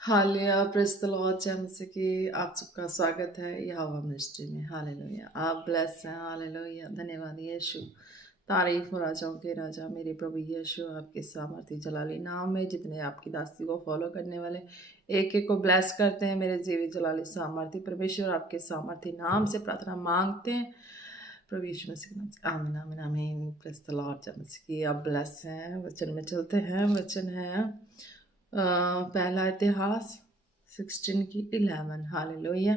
Hallelujah praise the Lord जय मसीह की आप सबका स्वागत है यहोवा मिनिस्ट्री में। हालेलुया आप ब्लेस हैं। हालेलुया धन्यवाद यीशु। तारीफ हो राजाओं के राजा मेरे प्रभु यीशु। आपके सामर्थी जलाली नाम में जितने आपकी दासी को फॉलो करने वाले एक एक को ब्लेस करते हैं। मेरे जीवी जलाली सामर्थी परमेश्वर आपके सामर्थी नाम से प्रार्थना मांगते हैं प्रभु यीशु मसीह के नाम से। आमीन आमीन आमीन। प्रेज द लॉर्ड जय मसीह की आप ब्लेस हैं। वचन में चलते हैं। वचन है पहला इतिहास 16 की 11। हालेलुया।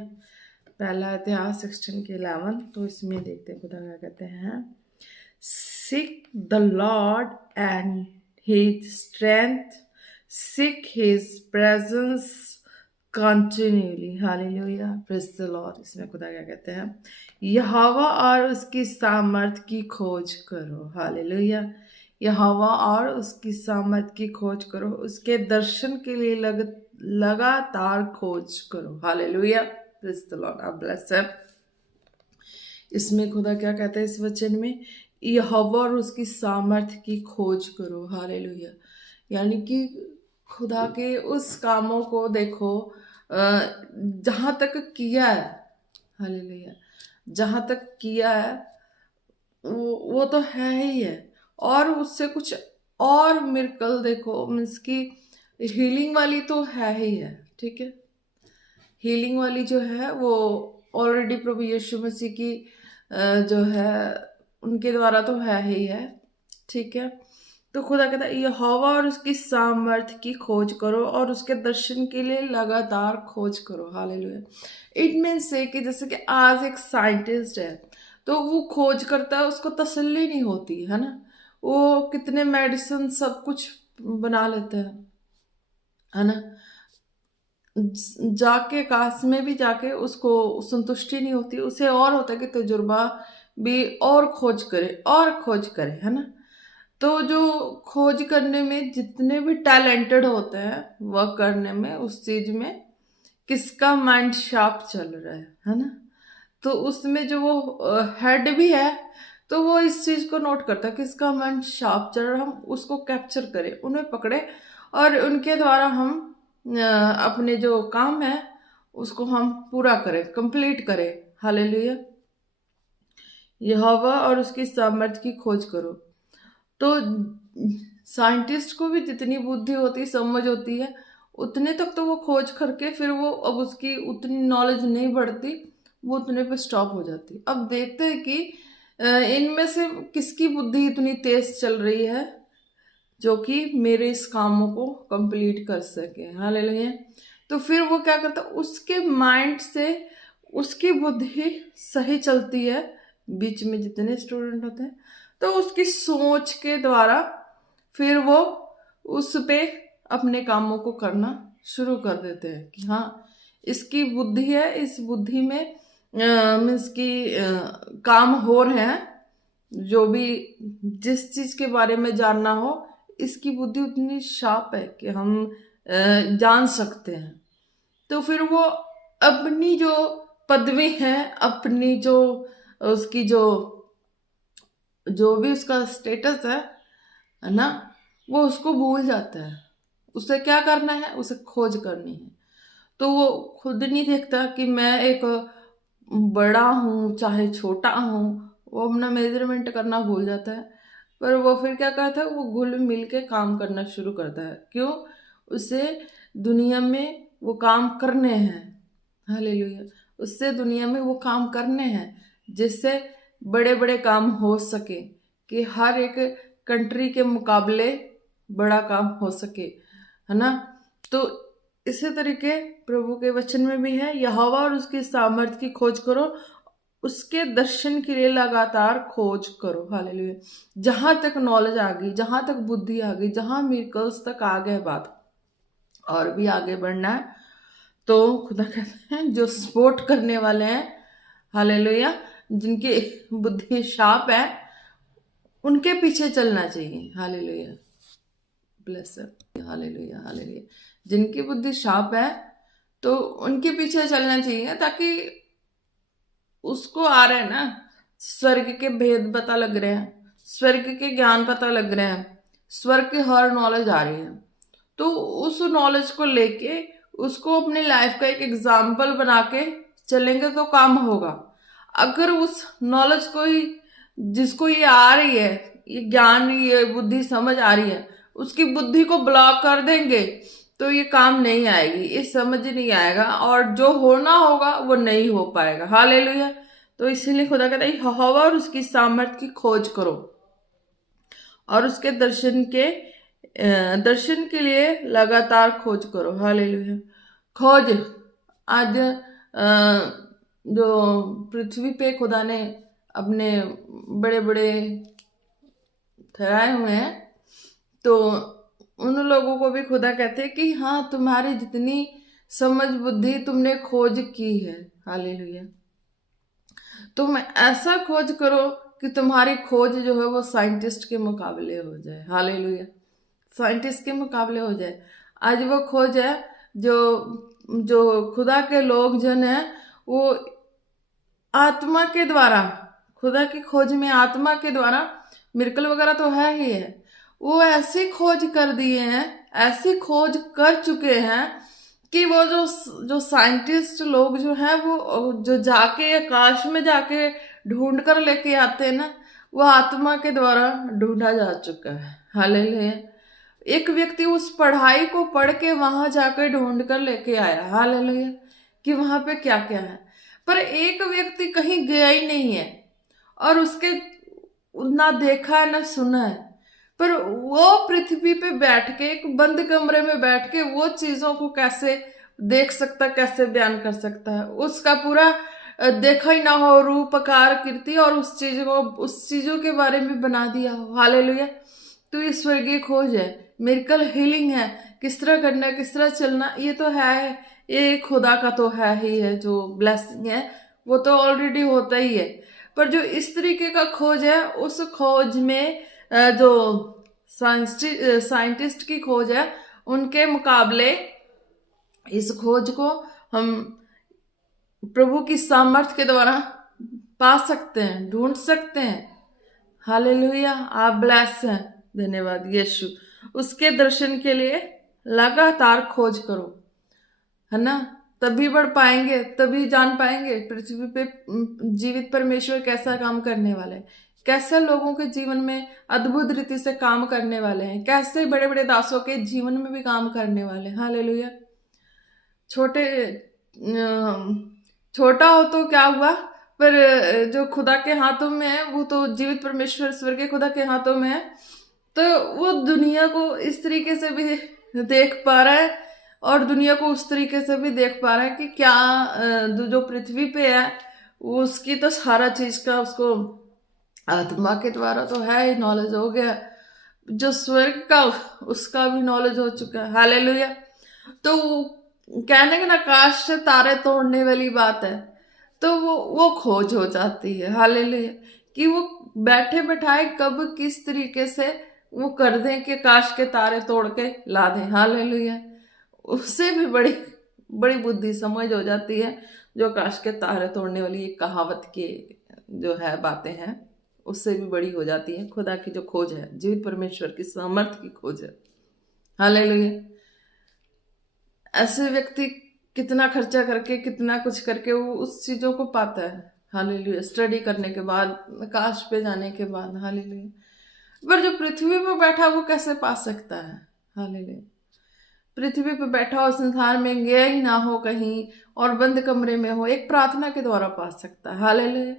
पहला इतिहास 16 की 11। तो इसमें देखते हैं खुदा क्या कहते हैं। Seek the Lord and His strength. Seek His presence continually. Hallelujah. Praise the Lord. इसमें खुदा क्या कहते हैं। यहोवा और उसकी सामर्थ की खोज करो। हालेलुया। यहोवा और उसकी सामर्थ की खोज करो। उसके दर्शन के लिए लगातार खोज करो। हालेलुया। Praise the Lord. आप ब्लेस है। इसमें खुदा क्या कहता है इस वचन में, यहोवा और उसकी सामर्थ की खोज करो। हालेलुया। यानी कि खुदा के उस कामों को देखो जहाँ तक किया है। हालेलुया। जहाँ तक किया है वो तो है ही है, और उससे कुछ और मिरेकल देखो, मीन्स की हीलिंग वाली तो है ही है। ठीक है। हीलिंग वाली जो है वो ऑलरेडी प्रभु यीशु मसीह की जो है उनके द्वारा तो है ही है। ठीक है। तो खुदा कहता है यहोवा और उसकी सामर्थ की खोज करो और उसके दर्शन के लिए लगातार खोज करो। हालेलुया। इट मीन्स से कि जैसे कि आज एक साइंटिस्ट है तो वो खोज करता है, उसको तसल्ली नहीं होती है ना, वो कितने मेडिसिन सब कुछ बना लेते हैं है ना, जाके काश में भी जाके उसको संतुष्टि नहीं होती, उसे और होता है कि तजुर्बा भी और खोज करे है ना। तो जो खोज करने में जितने भी टैलेंटेड होते हैं वर्क करने में उस चीज में, किसका माइंड शार्प चल रहा है ना। तो उसमें जो वो हेड भी है तो वो इस चीज को नोट करता है किसका माइंड शार्प चल रहा है, हम उसको कैप्चर करें, उन्हें पकड़े और उनके द्वारा हम अपने जो काम है उसको हम पूरा करें, कंप्लीट करें। हालेलुया। यहोवा और उसकी सामर्थ की खोज करो। तो साइंटिस्ट को भी जितनी बुद्धि होती समझ होती है उतने तक तो वो खोज करके फिर वो अब उसकी उतनी नॉलेज नहीं बढ़ती, वो उतने पे स्टॉप हो जाती। अब देखते हैं कि इनमें से किसकी बुद्धि इतनी तेज चल रही है जो कि मेरे इस कामों को कंप्लीट कर सके। हालेलुया। तो फिर वो क्या करता है, उसके माइंड से उसकी बुद्धि सही चलती है। बीच में जितने स्टूडेंट होते हैं तो उसकी सोच के द्वारा फिर वो उस पे अपने कामों को करना शुरू कर देते हैं कि हाँ इसकी बुद्धि है, इस बुद्धि में मीन्स की काम हो रहे हैं। जो भी जिस चीज के बारे में जानना हो इसकी बुद्धि उतनी शार्प है कि हम जान सकते हैं। तो फिर वो अपनी जो पदवी है, अपनी जो उसकी जो भी उसका स्टेटस है ना, वो उसको भूल जाता है। उसे क्या करना है, उसे खोज करनी है। तो वो खुद नहीं देखता कि मैं एक बड़ा हूँ चाहे छोटा हूँ, वो अपना मेजरमेंट करना भूल जाता है। पर वो फिर क्या करता है, वो घुल मिल के काम करना शुरू करता है। क्यों? उसे दुनिया में वो काम करने हैं। हालेलुया। उससे दुनिया में वो काम करने हैं जिससे बड़े बड़े काम हो सके, कि हर एक कंट्री के मुकाबले बड़ा काम हो सके, है ना। तो इसी तरीके प्रभु के वचन में भी है, यहोवा और उसकी सामर्थ की खोज करो, उसके दर्शन के लिए लगातार खोज करो। हालेलुया। जहां तक नॉलेज आ गई, जहां तक बुद्धि आ गई, जहां मिरेकल्स तक आ गए बात, और भी आगे बढ़ना है तो खुदा कहते हैं जो सपोर्ट करने वाले हैं, हालेलुया, जिनकी बुद्धि शार्प है उनके पीछे चलना चाहिए। हालेलुया। ब्लेस। Hallelujah hallelujah. जिनकी बुद्धि शार्प है तो उनके पीछे चलना चाहिए, ताकि उसको आ रहे हैं ना स्वर्ग के भेद पता लग रहे हैं, स्वर्ग के ज्ञान पता लग रहे हैं, स्वर्ग की हर नॉलेज आ रही है। तो उस नॉलेज को लेके उसको अपनी लाइफ का एक एग्जाम्पल बना के चलेंगे तो काम होगा। अगर उस नॉलेज को ही, जिसको ये आ रही है, ये ज्ञान, ये बुद्धि समझ आ रही है, उसकी बुद्धि को ब्लॉक कर देंगे तो ये काम नहीं आएगी, ये समझ नहीं आएगा, और जो होना होगा वो नहीं हो पाएगा। हालेलुया। तो इसीलिए खुदा कहता है यहोवा और उसकी सामर्थ की खोज करो और उसके दर्शन के लिए लगातार खोज करो। हालेलुया। खोज। आज जो पृथ्वी पे खुदा ने अपने बड़े बड़े ठहराए हुए हैं, तो उन लोगों को भी खुदा कहते हैं कि हाँ, तुम्हारी जितनी समझ बुद्धि तुमने खोज की है, हालेलुया, तुम ऐसा खोज करो कि तुम्हारी खोज जो है वो साइंटिस्ट के मुकाबले हो जाए। हालेलुया। साइंटिस्ट के मुकाबले हो जाए। आज वो खोज है जो जो खुदा के लोग जन है, वो आत्मा के द्वारा, खुदा की खोज में आत्मा के द्वारा मिरेकल वगैरह तो है ही है, वो ऐसी खोज कर दिए हैं, ऐसी खोज कर चुके हैं कि वो जो साइंटिस्ट लोग जो हैं, वो जो जाके आकाश में जाके ढूंढ कर लेके आते हैं ना, वो आत्मा के द्वारा ढूंढा जा चुका है। हालेलुया। एक व्यक्ति उस पढ़ाई को पढ़ के वहां जाकर ढूंढ कर लेके आया, हालेलुया, कि वहां पे क्या क्या है। पर एक व्यक्ति कहीं गया ही नहीं है और उसके ना देखा है ना सुना है, पर वो पृथ्वी पे बैठ के, एक बंद कमरे में बैठ के वो चीजों को कैसे देख सकता, कैसे बयान कर सकता है। उसका पूरा देखा ही ना हो रूप आकार कीर्ति, और उस चीजों के बारे में बना दिया हो। हालेलुया। तो ये स्वर्गीय खोज है, मिरेकल हीलिंग है, किस तरह करना है, किस तरह चलना, ये तो है, ये खुदा का तो है ही है। जो ब्लेसिंग है वो तो ऑलरेडी होता ही है, पर जो इस तरीके का खोज है, उस खोज में जो साइंटिस्ट की खोज है, उनके मुकाबले इस खोज को हम प्रभु की सामर्थ के द्वारा पा सकते हैं, ढूंढ सकते हैं। हालेलुया। आप ब्लेस हैं। धन्यवाद यीशु। उसके दर्शन के लिए लगातार खोज करो, है ना, तभी बढ़ पाएंगे, तभी जान पाएंगे पृथ्वी पे जीवित परमेश्वर कैसा काम करने वाले हैं, कैसे लोगों के जीवन में अद्भुत रीति से काम करने वाले हैं, कैसे बड़े बड़े दासों के जीवन में भी काम करने वाले हैं। हालेलुया। छोटा हो तो क्या हुआ, पर जो खुदा के हाथों में है, वो तो जीवित परमेश्वर स्वर्ग के खुदा के हाथों में है, तो वो दुनिया को इस तरीके से भी देख पा रहा है और दुनिया को उस तरीके से भी देख पा रहा है कि क्या जो पृथ्वी पे है उसकी तो सारा चीज का उसको आत्मा के द्वारा तो है ही नॉलेज हो गया, जो स्वर्ग का उसका भी नॉलेज हो चुका है। हालेलुया। तो कहने के ना, आकाश से तारे तोड़ने वाली बात है, तो वो खोज हो जाती है। हालेलुया। कि वो बैठे बैठाए कब किस तरीके से वो कर दें कि आकाश के तारे तोड़ के ला दें। हालेलुया। उससे भी बड़ी बड़ी बुद्धि समझ हो जाती है जो आकाश के तारे तोड़ने वाली एक कहावत की जो है बातें हैं, उससे भी बड़ी हो जाती है। खुदा की जो खोज है, जीवित परमेश्वर की सामर्थ की खोज है। हालेलुया। ऐसे व्यक्ति कितना खर्चा करके, कितना कुछ करके वो उस चीजों को पाता है। हालेलुया। स्टडी करने के बाद, आकाश पे जाने के बाद। हालेलुया। पर जो पृथ्वी पर बैठा वो कैसे पा सकता है? हालेलुया। पृथ्वी पर बैठा हो, संसार में गया ही ना हो कहीं और बंद कमरे में हो, एक प्रार्थना के द्वारा पा सकता है। हालेलुया।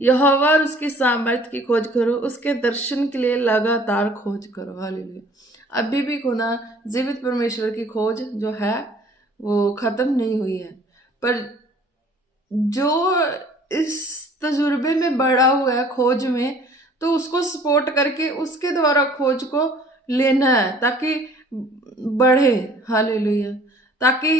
यहोवा और उसकी सामर्थ की खोज करो, उसके दर्शन के लिए लगातार खोज करो। हालेलुया। अभी भी खुदा जीवित परमेश्वर की खोज जो है वो खत्म नहीं हुई है, पर जो इस तजुर्बे में बढ़ा हुआ है खोज में, तो उसको सपोर्ट करके उसके द्वारा खोज को लेना है ताकि बढ़े। हालेलुया। ताकि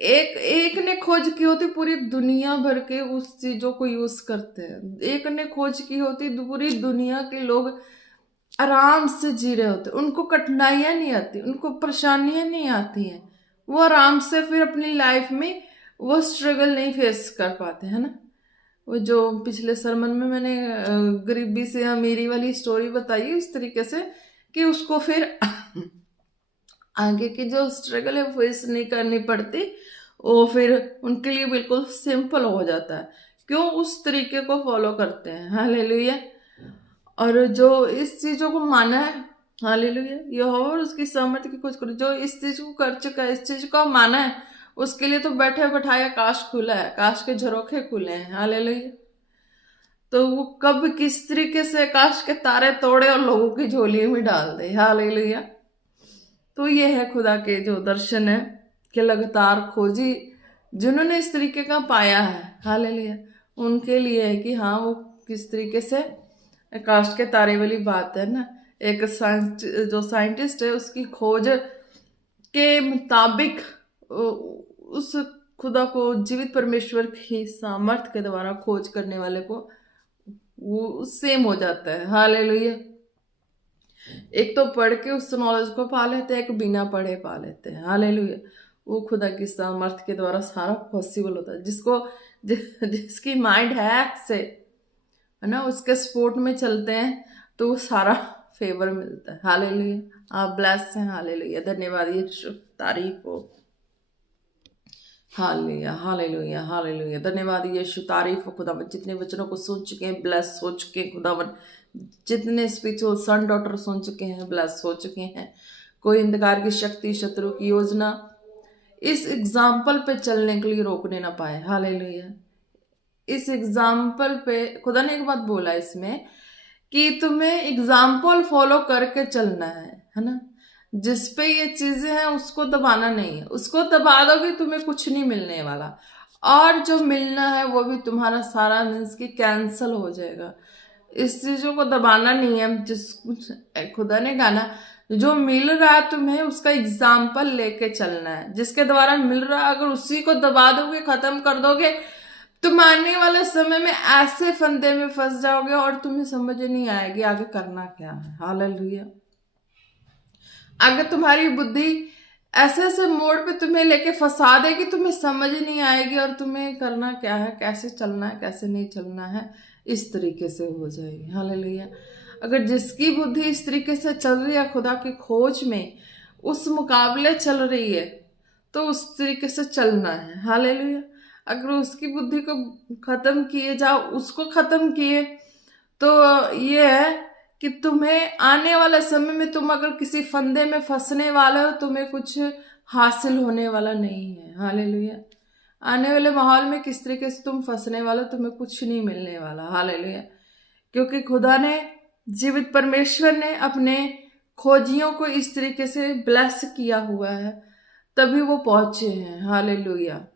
एक ने खोज की होती, पूरी दुनिया भर के उस चीजों को यूज करते हैं। एक ने खोज की होती, पूरी दुनिया के लोग आराम से जी रहे होते, उनको कठिनाइयां नहीं आती, उनको परेशानियां नहीं आती हैं, वो आराम से फिर अपनी लाइफ में वो स्ट्रगल नहीं फेस कर पाते, है ना। वो जो पिछले सरमन में मैंने गरीबी से अमीरी वाली स्टोरी बताई इस तरीके से कि उसको फिर आगे की जो स्ट्रगल है फेस नहीं करनी पड़ती, वो फिर उनके लिए बिल्कुल सिंपल हो जाता है। क्यों? उस तरीके को फॉलो करते हैं। हालेलुया। और जो इस चीजों को माना है, हालेलुया, यहोवा और उसकी सामर्थ्य की खोज करो। जो इस चीज को कर चुका है, इस चीज को माना है, उसके लिए तो बैठे बैठाया काश खुला है, काश के झरोखे खुले हैं। हालेलुया। तो वो कब किस तरीके से काश के तारे तोड़े और लोगों की झोली में डाल दे। हालेलुया। तो ये है खुदा के जो दर्शन है कि लगातार खोजी जिन्होंने इस तरीके का पाया है, हालेलुया, उनके लिए है कि हाँ वो किस तरीके से काश के तारे वाली बात है ना। एक जो साइंटिस्ट है उसकी खोज के मुताबिक उस खुदा को, जीवित परमेश्वर की सामर्थ्य के द्वारा खोज करने वाले को वो सेम हो जाता है। हालेलुया। एक तो पढ़ के उस नॉलेज को पा लेते हैं, एक बिना पढ़े पा लेते हैं। हालेलुया। वो खुदा की सामर्थ्य के द्वारा सारा पॉसिबल होता है। जिसकी माइंड है से, है ना, उसके सपोर्ट में चलते हैं तो वो सारा फेवर मिलता है। हालेलुया। आप ब्लेस हैं। हालेलुया। धन्यवाद यीशु, तारीफ हो। Hallelujah, hallelujah, hallelujah. धन्यवाद यीशु, तारीफ हो खुदावन। जितने वचनों को सुन चुके हैं, ब्लेस हो चुके हैं खुदावन। जितने स्पिरिचुअल सन डॉटर सुन चुके हैं, ब्लेस हो चुके हैं। कोई अंधकार की शक्ति, शत्रु की योजना इस एग्जाम्पल पे चलने के लिए रोकने ना पाए। हालेलुया। इस एग्जाम्पल पे खुदा ने एक बात बोला इसमें कि तुम्हें एग्जाम्पल फॉलो करके चलना है ना। जिस पे ये चीजें हैं उसको दबाना नहीं है। उसको दबा दोगे तुम्हें कुछ नहीं मिलने वाला, और जो मिलना है वो भी तुम्हारा सारा मीन्स की कैंसल हो जाएगा। इस चीजों को दबाना नहीं है। खुदा ने कहा ना, जो मिल रहा है तुम्हें उसका एग्जाम्पल लेके चलना है। जिसके द्वारा मिल रहा है, अगर उसी को दबा दोगे, खत्म कर दोगे, तुम आने वाले समय में ऐसे फंदे में फंस जाओगे और तुम्हें समझ नहीं आएगी आगे करना क्या है। हालेलुया। अगर तुम्हारी बुद्धि ऐसे ऐसे मोड़ पे तुम्हें लेके फंसा देगी, तुम्हें समझ नहीं आएगी और तुम्हें करना क्या है, कैसे चलना है, कैसे नहीं चलना है, इस तरीके से हो जाएगी। हालेलुया। अगर जिसकी बुद्धि इस तरीके से चल रही है खुदा की खोज में, उस मुकाबले चल रही है, तो उस तरीके से चलना है। हालेलुया। अगर उसकी बुद्धि को खत्म किए जाओ, उसको खत्म किए, तो ये है कि तुम्हें आने वाले समय में तुम अगर किसी फंदे में फंसने वाले हो, तुम्हें कुछ हासिल होने वाला नहीं है। हालेलुया। आने वाले माहौल में किस तरीके से तुम फंसने वाले हो, तुम्हें कुछ नहीं मिलने वाला। हालेलुया। क्योंकि खुदा ने, जीवित परमेश्वर ने अपने खोजियों को इस तरीके से ब्लेस किया हुआ है, तभी वो पहुंचे हैं। हालेलुया।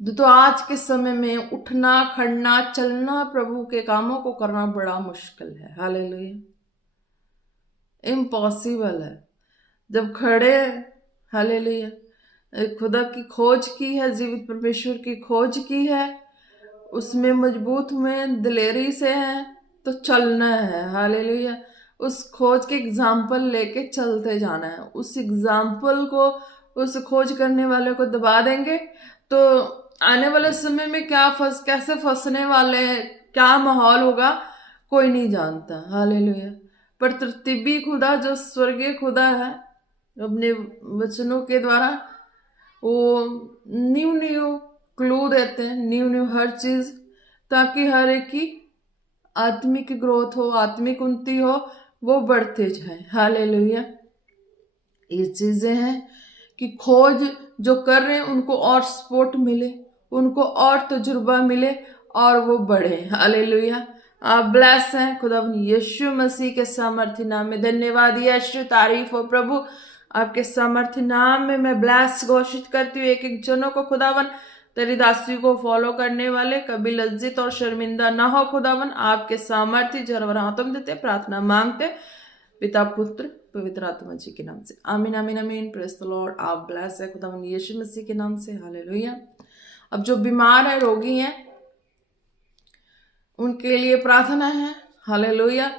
तो आज के समय में उठना, खड़ना, चलना, प्रभु के कामों को करना बड़ा मुश्किल है। हालेलुया। इम्पॉसिबल है। जब खड़े, हालेलुया, खुदा की खोज की है, जीवित परमेश्वर की खोज की है, उसमें मजबूत में दिलेरी से है, तो चलना है। हालेलुया। उस खोज के एग्जाम्पल लेके चलते जाना है। उस एग्जाम्पल को, उस खोज करने वाले को दबा देंगे तो आने वाले समय में कैसे फंसने वाले, क्या माहौल होगा, कोई नहीं जानता। हालेलुया। पर तरतीबी खुदा, जो स्वर्गीय खुदा है, अपने वचनों के द्वारा वो न्यू न्यू क्लू देते हैं, न्यू न्यू हर चीज, ताकि हर एक की आत्मिक ग्रोथ हो, आत्मिक उन्नति हो, वो बढ़ते जाए। हालेलुया। ये चीजें हैं कि खोज जो कर रहे हैं उनको और सपोर्ट मिले, उनको और तजुर्बा मिले और वो बढ़े। हालेलुया। आप ब्लेस हैं खुदा यीशु मसीह के सामर्थ्य नाम में। धन्यवाद यीशु, तारीफ हो प्रभु। आपके सामर्थ्य नाम में मैं ब्लेस घोषित करती हूँ एक एक जनों को खुदावन, तेरी दासी को फॉलो करने वाले कभी लज्जित और शर्मिंदा ना हो खुदावन। आपके सामर्थ्य जरवर हाथों में देते प्रार्थना मांगते पिता, पुत्र, पवित्र आत्मा जी के नाम से। आमीन, आमीन, आमीन। Praise the Lord. आप ब्लेस है खुदावन यीशु मसीह के नाम से। हालेलुया। अब जो बीमार है, रोगी हैं, उनके लिए प्रार्थना है। हालेलुया।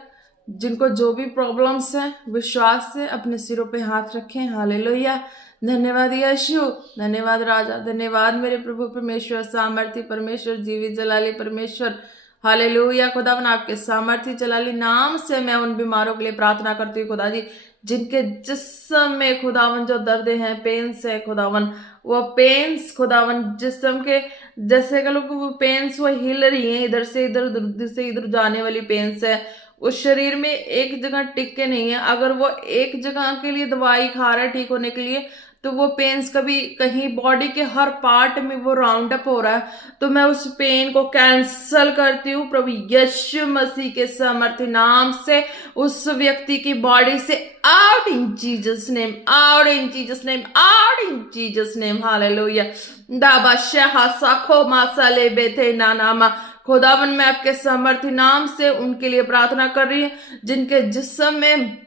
जिनको जो भी प्रॉब्लम्स हैं, विश्वास से अपने सिरों पे हाथ रखें। हालेलुया। धन्यवाद यीशु, धन्यवाद राजा, धन्यवाद मेरे प्रभु परमेश्वर, सामर्थ्य परमेश्वर, जीवित जलाली परमेश्वर। हालेलुया खुदावन, आपके सामर्थ्य जलाली नाम से मैं उन बीमारों के लिए प्रार्थना करती हूँ खुदा जी, जिनके जिस्म में खुदावन जो दर्द हैं, पेन्स है खुदावन, वो पेन्स खुदावन जिस्म के जैसे कह लो कि वो पेन्स वो हिल रही हैं, इधर से इधर जाने वाली पेन्स है, उस शरीर में एक जगह टिक के नहीं है। अगर वो एक जगह के लिए दवाई खा रहा है ठीक होने के लिए, तो वो पेन्स कभी कहीं बॉडी के हर पार्ट में वो राउंड अप हो रहा है, तो मैं उस पेन को कैंसल करती हूँ प्रभु यीशु मसीह के सामर्थ्य नाम से। उस व्यक्ति की बॉडी से out in Jesus name, out in Jesus name, out in Jesus name. Hallelujah. दाबा शाह साखो मासाले बेथे नानामा। खुदावन, मैं आपके सामर्थ्य नाम से उनके लिए प्रार्थना कर रही हूँ जिनके जिस्म में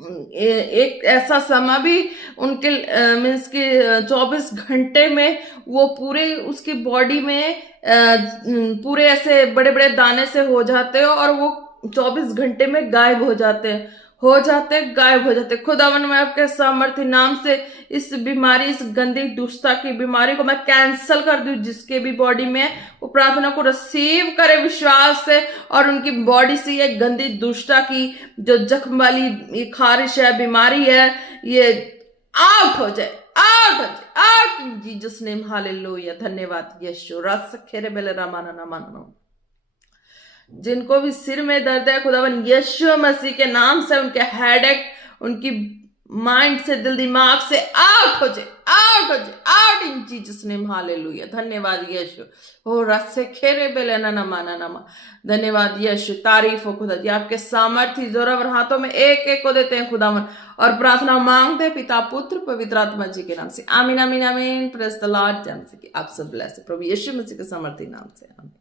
एक ऐसा समय भी उनके मीन्स के 24 घंटे में वो पूरे उसकी बॉडी में पूरे ऐसे बड़े बड़े दाने से हो जाते हो और वो 24 घंटे में गायब हो जाते गायब हो जाते। खुदावन, मैं आपके सामर्थ्य नाम से इस बीमारी, इस गंदी दुष्टता की बीमारी को मैं कैंसल कर दूं, जिसके भी बॉडी में है वो प्रार्थना को रिसीव करे विश्वास से, और उनकी बॉडी से ये गंदी दुष्टता की जो जख्म वाली ये खारिश है, बीमारी है, ये आउट हो जाए, आउट हो जाए, out in Jesus name. Hallelujah. धन्यवाद यीशु। रस खेरे बेले रामाना नामाना। जिनको भी सिर में दर्द है खुदावन यीशु मसीह के नाम से उनके हेडेक, उनकी माइंड से, दिल दिमाग से आउट हो जाए, आउट हो जाए, out in Jesus name. Hallelujah. धन्यवाद यीशु। ओ रस खेरे बेले ना माना नामा। धन्यवाद यीशु। तारीफ हो खुदा जी, आपके सामर्थ्य जोरावर हाथों में एक एक को देते हैं खुदावन, और प्रार्थना मांगते हैं पिता पुत्र पवित्र आत्मा जी के नाम से। आमीन आमीन आमीन। Praise the Lord. आप सब ब्लेस प्रभु यीशु मसीह के सामर्थ्य नाम से। आमीन।